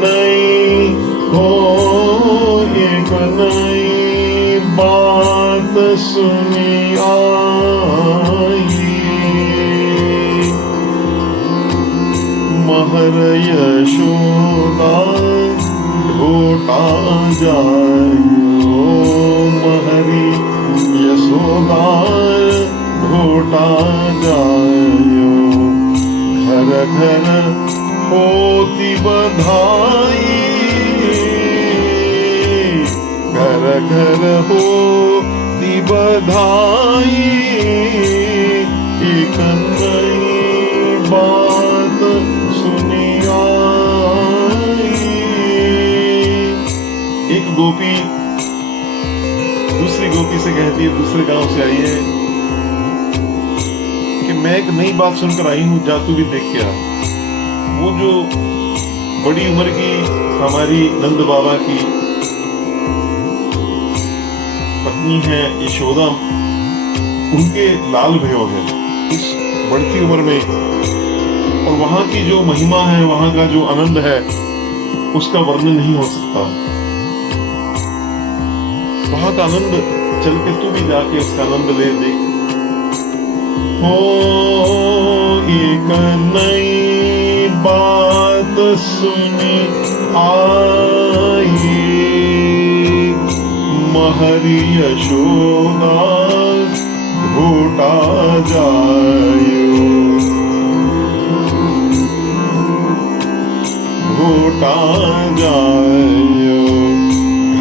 नई हो एक नई बात सुनी आई। महर यशोदा ढोटा जायो, महरी यशोदा ढोटा जायो। घर घर होती बधाई, घर घर होती बधाई। एक नई बात सुनी आई। एक गोपी दूसरी गोपी से कहती है, दूसरे गांव से आई है, कि मैं एक नई बात सुनकर आई हूं, जा तू भी देख के आ। वो जो बड़ी उम्र की हमारी नंद बाबा की पत्नी है यशोदा, उनके लाल भयो है इस बढ़ती उम्र में, और वहां की जो महिमा है, वहां का जो आनंद है, उसका वर्णन नहीं हो सकता। वहां का आनंद चल के तू भी जाके उसका आनंद ले, देख। हो एक नई बात सुनी आई। महरी यशोदा ढोटा जायो, ढोटा जायो।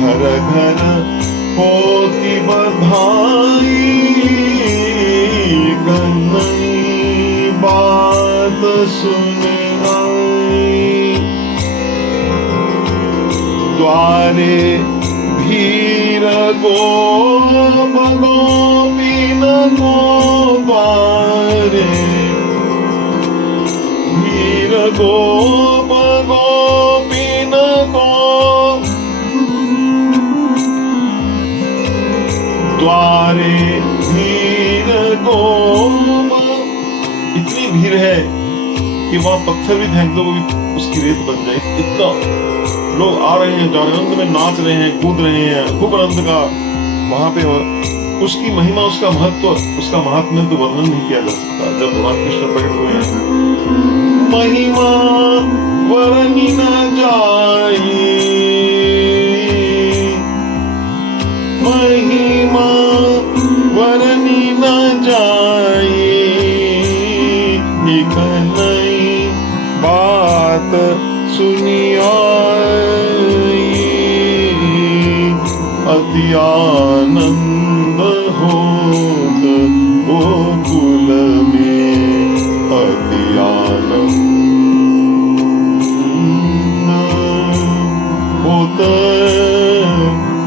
घर घर होती बधाई, नई बात सुनी आई। द्वारे भीर गोपीन को, द्वारे भीर गोपीन को, द्वारे भीर गोप। इतनी भीड़ है कि वहां पत्थर भी फेंक दो, वो भी उसकी रेत बन जाए। इतना लोग आ रहे हैं, जा रहे हैं, आनंद में नाच रहे हैं, कूद रहे हैं, खूब आनंद का वहां पे। उसकी महिमा, उसका महत्व, उसका महात्म्य तो वर्णन नहीं किया जा सकता। जब भगवान कृष्ण प्रकट हुए हैं, महिमा वर्णि न जाई, महिमा वर्णि न जाई। एक नई बात सुनी आई। अति आनंद होत गोकुल में, अति आनंद होत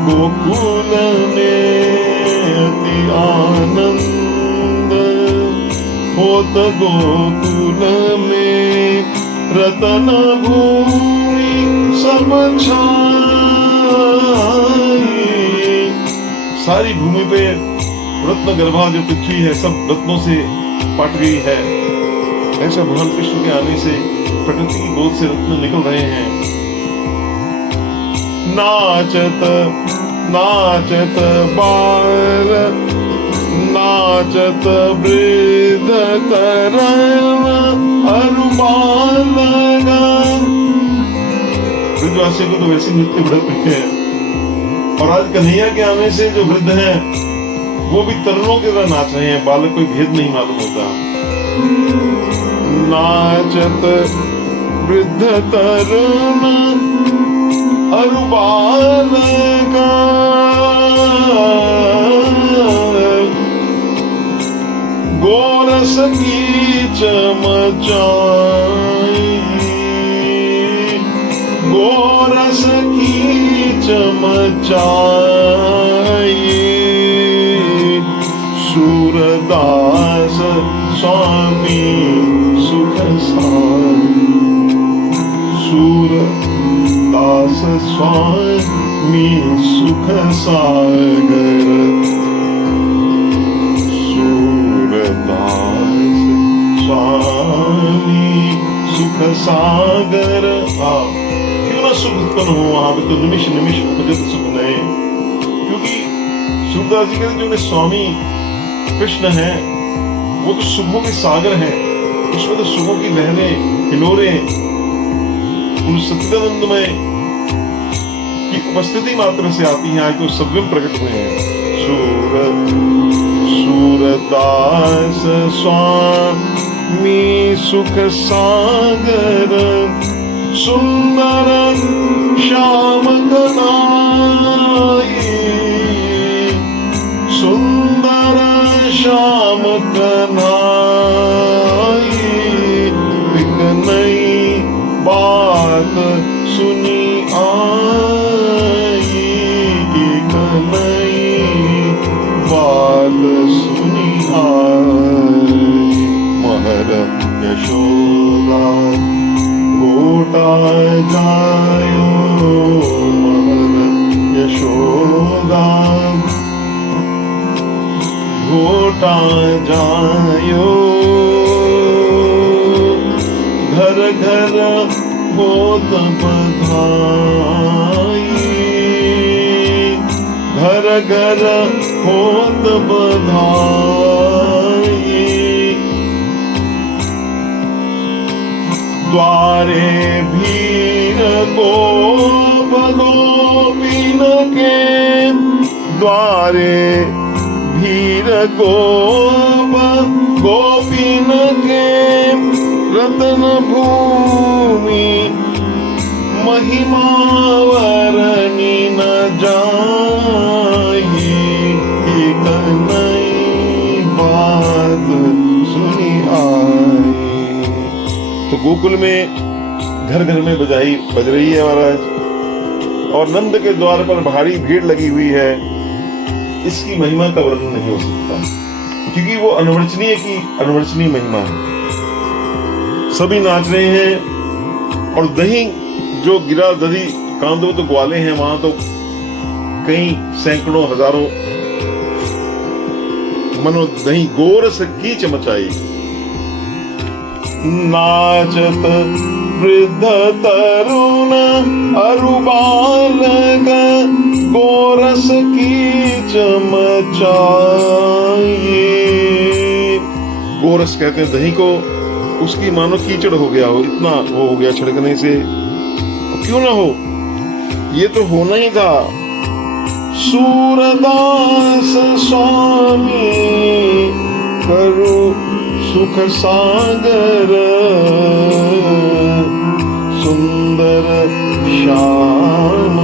गोकुल में, अति आनंद होत गोकुल में। रतन भूमि सब छाई, सारी भूमि पे रत्न गर्भा जो पृथ्वी है, सब रत्नों से पट गई है। ऐसा भगवान कृष्ण के आने से प्रकृति की गोद से रत्न निकल रहे हैं। नाचत नाचत बाल, नाचत वृद्ध तरन अरु बालगा। ब्रजवासियों को तो वैसे नृत्य बड़े प्रिय है, और आज कन्हैया के आने से जो वृद्ध हैं वो भी तरुणों की तरह नाच रहे हैं। बालक कोई भेद नहीं मालूम होता। नाचत वृद्ध तरुण अरु बालका, गोरस की चमचाई, गोरस की चमचाई। सूरदास स्वामी सुख सागर, सूरदास स्वामी सुख सागर, सूरदास स्वामी सुख सागर। क्यों ना सुख उत्पन्न हो वहां पे तो निमिष निमिष उपजत सुख नए। क्योंकि सूरदास जी कहते जो मेरे स्वामी कृष्ण है वो तो सुखों के सागर हैं, उसमें तो सुखों की लहरें हिलोरे उन सच्चिदानंद में की उपस्थिति मात्र से आती हैं। आज तो सब्यम प्रकट हुए हैं। सूरदास स्वामी सुख सागर सुंदर श्याम कनाई, सुंदर श्याम कनाई, बिक नई बात सुनी आई, एक नई बात सुनी आई। महर यशोदा घोटा जायो, महर यशोदा घोटा जायो, घर घर होत बधाई, घर घर होत बधाई। द्वारे भीर गोप गोपिन के, द्वारे भीर गोप गोपिन के, रतन भूमि महिमा वरनी न जाई, एक नई बात सुनी आई। तो गोकुल में घर घर में बजाई बज रही है महाराज, और नंद के द्वार पर भारी भीड़ लगी हुई है। इसकी महिमा का वर्णन नहीं हो सकता, क्योंकि वो अनवर्चनीय की अनवर्चनीय महिमा है। सभी नाच रहे हैं, और दही जो गिरा दधी कांदो तो ग्वाले हैं, वहां तो कई सैकड़ों हजारों मनो दही गोरस की चमचाई। नाचत वृद्ध तरुण अरु बालक, गोरस की चमचाई। गोरस कहते हैं दही को, उसकी मानो कीचड़ हो गया हो, इतना वो हो गया छिड़कने से। क्यों ना हो, ये तो होना ही था। सूरदास स्वामी करो सुख सागर, सुंदर श्याम